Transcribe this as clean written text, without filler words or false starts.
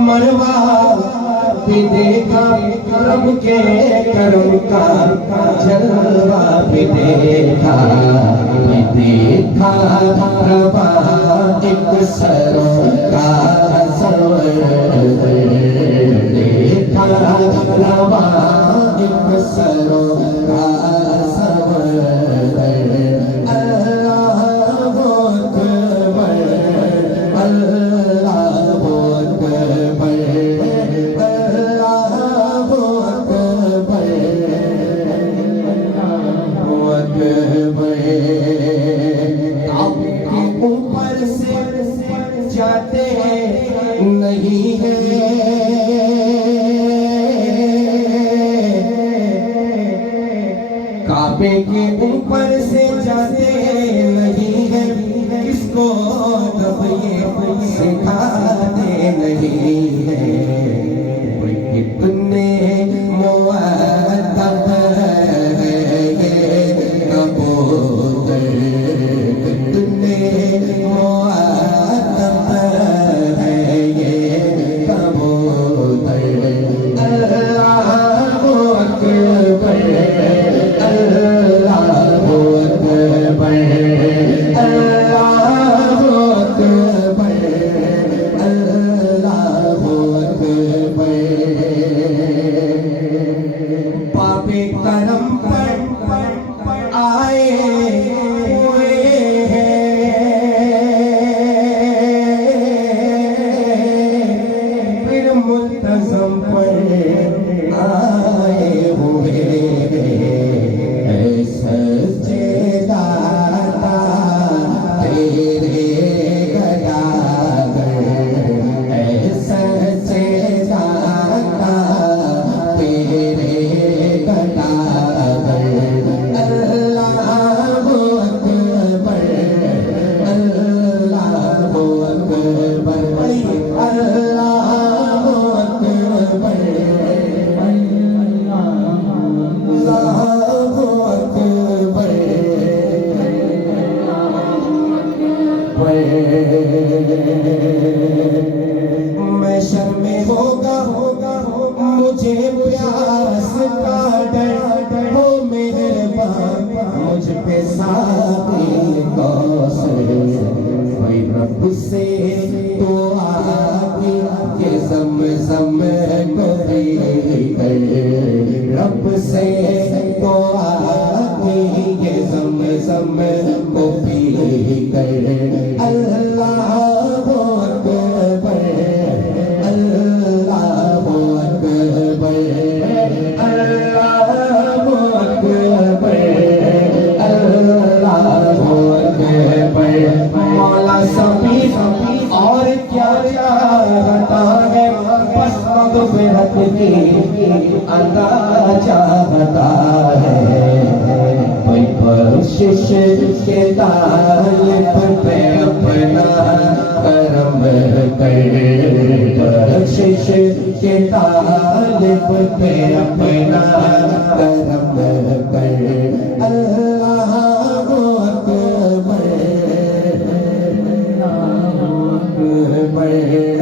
مروا بھی دیکھا رب کے کرم کا جلوہ بھی دیکھا ربا ایک سروں کا سرور دیکھا ربا ایک سروں کا سرور اللہ اکبر اللہ اوپر سے جاتے نہیں ہیں کعبے کے اوپر سے جاتے نہیں ہیں کس کو تب یہ سکھاتے نہیں ہیں کتنے مؤدب ہے یہ کبوتر کتنے مؤدب ہے یہ کبوتر اللہ اکبر اللہ اکبر اللہ اکبر اللہ اکبر پاپے کرم پر آئے ہوئے پھر منتظم پر آئے ہوئے سچے داتا تیرے گیا سچے داتا تیرے گیا اللہ اکبر اللہ اکبر اللہ اکبر میں شرمے ہوگا مجھے پیاس کا ڈر ہو مہربان مجھ پہ ساقی کوثر کوئی رب سے تو آگی کہ زمزم کو پی کر رب سے تو آگی کہ زمزم کو پی کر اللہ اکبر اللہ اکبر اللہ اکبر اللہ اکبر مولا سبھی اور کیا چاہتا ہے بس مغفرت کی عطا چاہتا ہے کوئی بخشش کے طالب پہ اپنا کرم کر بخشش کے طالب پہ اپنا کرم کر اللہ اکبر اللہ اکبر